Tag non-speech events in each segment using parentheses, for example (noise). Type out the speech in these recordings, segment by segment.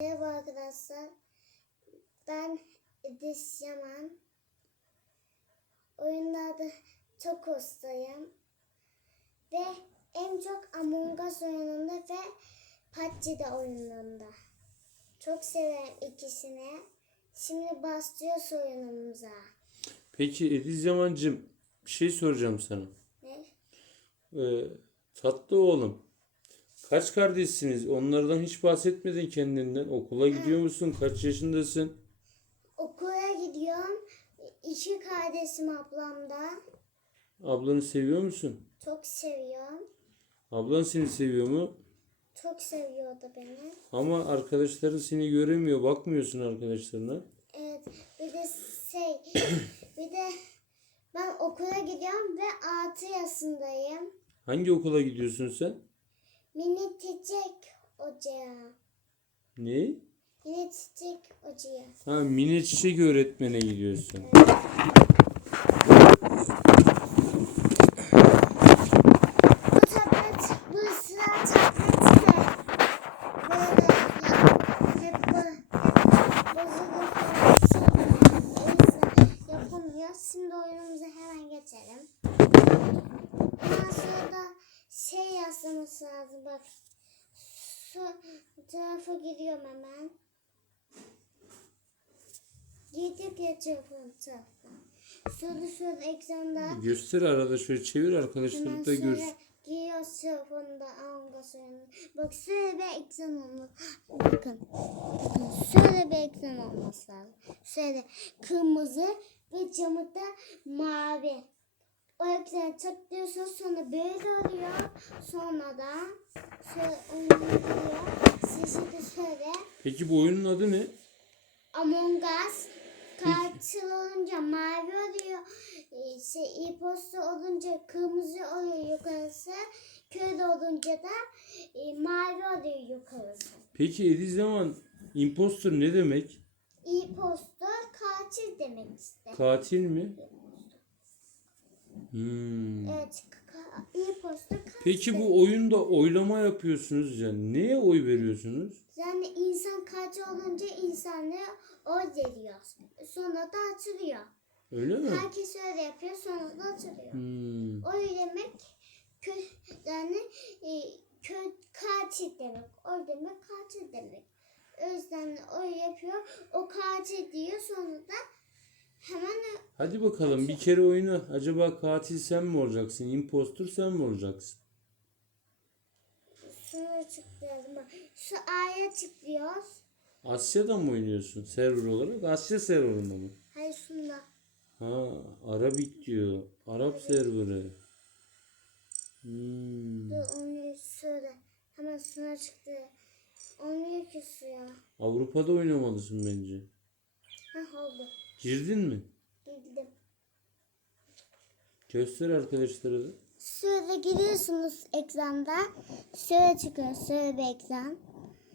Merhaba arkadaşlar. Ben Edis Yaman. Oyunlarda çok ustayım. Ve en çok Among Us oyununda ve PUBG'de oyununda. Çok severim ikisini. Şimdi başlıyoruz oyunumuza. Peki Ediz Yamancığım bir şey soracağım sana. Ne? Ee, tatlı oğlum. Kaç kardeşsiniz? Onlardan hiç bahsetmedin kendinden. Okula gidiyor musun? Kaç yaşındasın? Okula gidiyorum. İki kardeşim ablamda. Ablanı seviyor musun? Çok seviyorum. Ablan seni seviyor mu? Çok seviyordu beni. Ama arkadaşların seni göremiyor. Bakmıyorsun arkadaşlarına. Evet, bir de şey, (coughs) bir de ben okula gidiyorum ve 6 yaşındayım. Hangi okula gidiyorsun sen? Mini çiçek ocağı. Ne? Mini çiçek ocağı. Ha mini çiçek öğretmene gidiyorsun. Bu tablet, bu sıra tablet de böyle hep bozuldu falan yapamıyor. Şimdi oyunumuza hemen geçelim. Ondan sonra da şey yazmamız lazım bak. Şu tarafa giriyorum hemen. Gidip geçiyorum tarafa. Şurada şurada ekranda. Göster arada şöyle çevir arkadaşlar da şöyle görsün. giriyoruz telefonda Us oyunu. Bak şöyle bir ekran olması. Bakın. Şöyle bir ekran olması lazım. Şöyle kırmızı ve camı da mavi. O ekranı tıklıyorsun sonra böyle oluyor. Sonra da şöyle oynanıyor. Sesi de şöyle. Peki bu oyunun adı ne? Among Us katil olunca mavi oluyor. Şey, e-posta olunca kırmızı oluyor yukarısı. Köylü olunca da e, mavi oluyor yukarısı. Peki Ediz Yaman impostor ne demek? E-posta katil demek işte. Katil mi? Hmm. Evet, e-posta katil. Peki bu oyunda oylama yapıyorsunuz ya. Neye oy veriyorsunuz? Yani insan katil olunca insanlara oy veriyor. Sonra da açılıyor. Öyle mi? Herkes öyle yapıyor sonra da açılıyor. Hmm. Oy demek kö, yani e, kö, katil demek. Oy demek katil demek. O yüzden oy yapıyor. O katil diyor sonra da hemen Hadi bakalım bir kere oyna. Acaba katil sen mi olacaksın? Impostor sen mi olacaksın? şuna tıklayalım. Şu A'ya tıklıyoruz. Asya'da mı oynuyorsun server olarak? Asya serverında mı? Hayır şunda. Ha, Arabik diyor. Arap serverı. Hmm. Dur onu söyle. Hemen şuna çıktı. Olmuyor ki suya. Avrupa'da oynamalısın bence. Heh oldu. Girdin mi? Girdim. Göster arkadaşlara da. Şöyle giriyorsunuz ekranda. Şöyle çıkıyor şöyle bir ekran.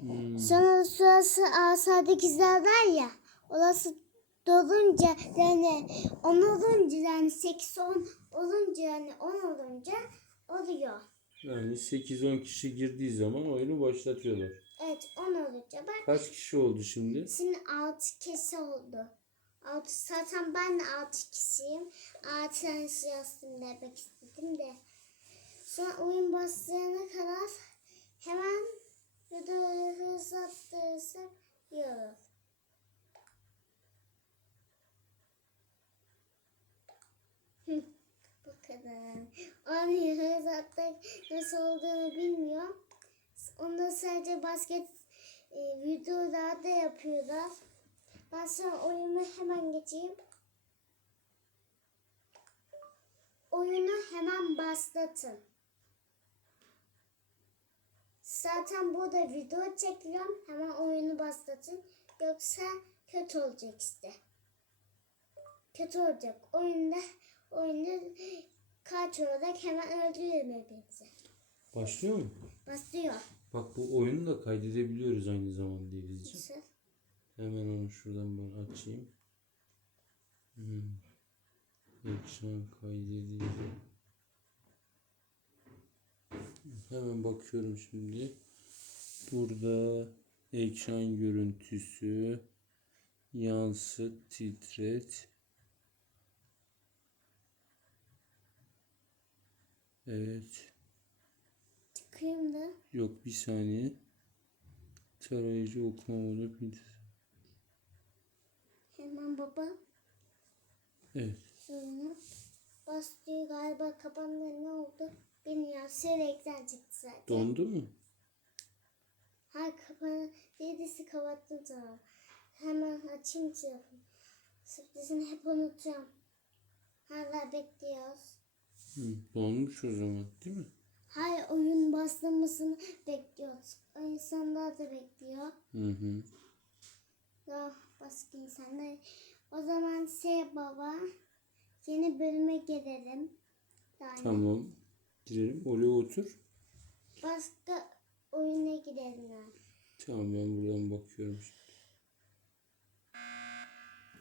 Hmm. Sonra şurası aşağıdaki var ya. Orası dolunca yani 10 olunca yani 8 10 olunca yani 10 olunca oluyor. Yani 8-10 kişi girdiği zaman oyunu başlatıyorlar. Evet 10 olunca bak Kaç kişi oldu şimdi? şimdi 6 kişi oldu. 6 zaten ben de 6 kişiyim. 6 tane yazdım demek istedim de. Sonra oyun başlayana kadar hemen videoyu hızlattırırsak iyi Bu kadar. Onu hızlattık nasıl olduğunu bilmiyorum. Onda sadece basket e, videolarda yapıyorlar. Ben sonra oyunu hemen geçeyim. Oyunu hemen başlatın. Zaten burada video çekiyorum. Hemen oyunu başlatın. Yoksa kötü olacak işte. Kötü olacak. Oyunda oyunu kaç olarak hemen öldürüyorum hepinizi. Başlıyor mu? Başlıyor. Bak bu oyunu da kaydedebiliyoruz aynı zamanda Edizciğim. Nasıl? Hemen onu şuradan ben açayım. Hmm. Ekran kaydedildi. Hemen bakıyorum şimdi. Burada Ekran görüntüsü. Yansıt, titret. Evet. Çıkayım da. Yok bir saniye. Tarayıcı okuma modu. Hemen baba. Evet. Sonra bastı galiba kapandı ne oldu? Bilmiyorum. Sürekli çıktı zaten. Dondu mu? Hayır kapanı dedisi kapattım tamam. Hemen açayım telefonu. Sürprizini hep unutuyorum. Hala bekliyoruz. Hı, donmuş o zaman değil mi? Hayır oyun başlamasını bekliyoruz. O insanlar da bekliyor. Hı hı. Daha başka insanlar. O zaman şey baba yeni bölüme gelelim. Yani Tamam. Girelim. Oraya otur. başka oyuna gidelim yani. Tamam ben buradan bakıyorum şimdi.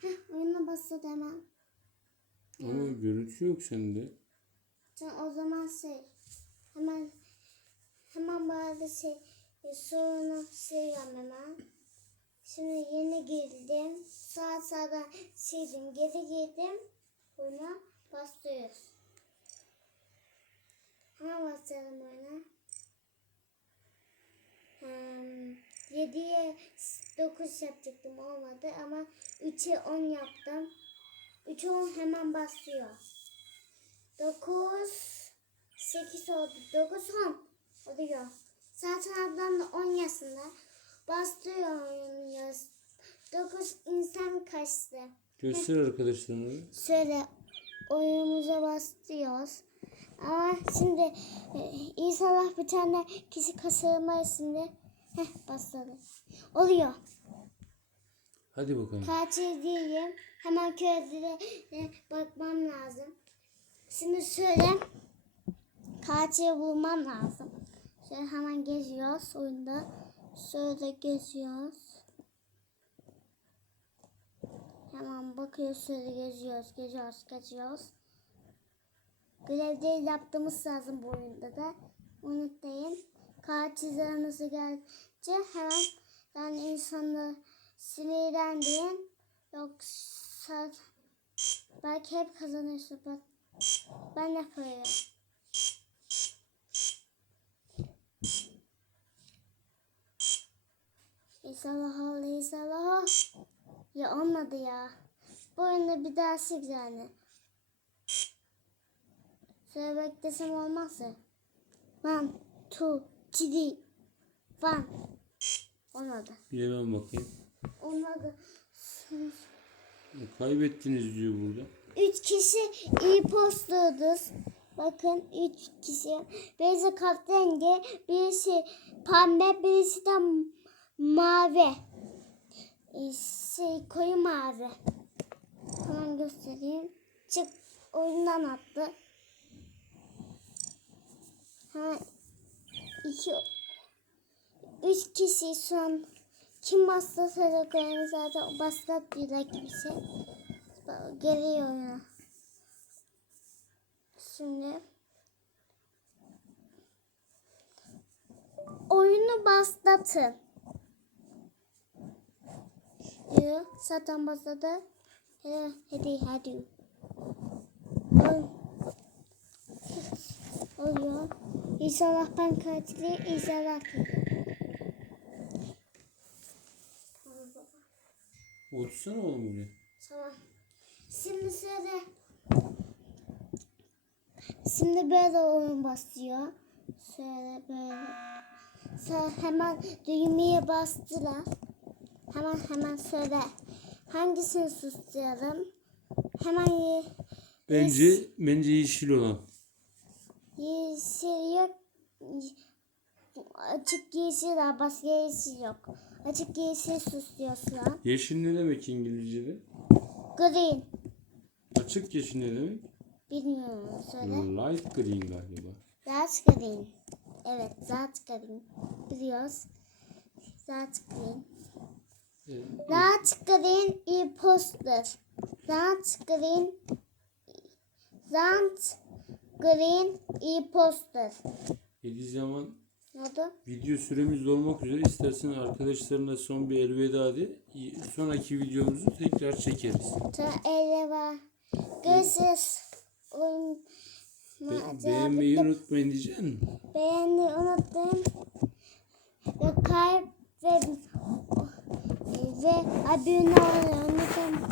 Heh, oyuna başladı hemen. Ama görüntü yok sende. Sen o zaman şey hemen hemen bana şey e, sorunu söylüyorum hemen. Şimdi yeni girdim. Sağ sağdan sildim. Geri girdim. Buna başlıyoruz. Hemen başlayalım oyuna. Hmm, 7'ye 9 yapacaktım olmadı ama 3'e 10 yaptım. 3'e 10 hemen başlıyor. 9 8 oldu. 9 10 oluyor. Zaten ablam da 10 yaşında. Bastırıyor oyunun yaş. 9 insan kaçtı. Göster arkadaşlarına. Şöyle oyunumuza bastırıyoruz. Ama şimdi e, inşallah bir tane kişi kasılmayız şimdi. Heh başladı. Oluyor. Hadi bakalım. Katil değilim. Hemen köylere e, bakmam lazım. Şimdi şöyle katili bulmam lazım. Şöyle hemen geziyoruz oyunda. Şöyle geziyoruz. Hemen bakıyoruz şöyle geziyoruz, geziyoruz, geziyoruz. Görevleri yaptığımız lazım bu oyunda da. Unutmayın. Katil nasıl gelince hemen yani insanları sinirlendirin. Yoksa belki hep kazanırsın. Bak, ben yapıyorum. İnşallah olur, inşallah olur. Ya olmadı ya. Bu oyunda bir sık yani. Şöyle beklesem olmaz. One, two, three, one. Olmadı. Bir de ben bakayım. Olmadı. Kaybettiniz diyor burada. Üç kişi iyi postluyduz. Bakın üç kişi. Birisi kahverengi, birisi pembe, birisi de mavi. Ee, Şey, koyu mavi. Hemen göstereyim. Çık oyundan attı. Ha, iki, üç kişi an kim bastırsa da koyarım zaten o diyorlar gibi şey. Geliyor ya. Şimdi oyunu başlatın. Diyor. Zaten başladı. Hadi hadi. Oluyor. İnşallah ben katili inşallah. Otursana oğlum buraya. Tamam. Şimdi şöyle. Şimdi böyle oyun başlıyor. Şöyle böyle. Sonra hemen düğmeye bastılar. Hemen hemen söyle. Hangisini susturalım? Hemen ye, Bence bence yeşil olan. yeşil yok. Açık yeşil var. Başka yeşil yok. Açık yeşil susuyor şu an. Yeşil ne demek İngilizce'de? Green. Açık yeşil ne demek? Bilmiyorum söyle. Light green galiba. Zat green. Evet, zat green. Biliyoruz. Zat green. Zat green imposter. Zat green Zat green imposter. Yediği zaman oldu? Video süremiz dolmak üzere. İstersen arkadaşlarına son bir elveda de. Sonraki videomuzu tekrar çekeriz. Ta ele var. Görüşürüz. Be- beğenmeyi unutmayın diyeceksin. Beğendi unuttum. Ve kalp ve ve abone olmayı unuttum.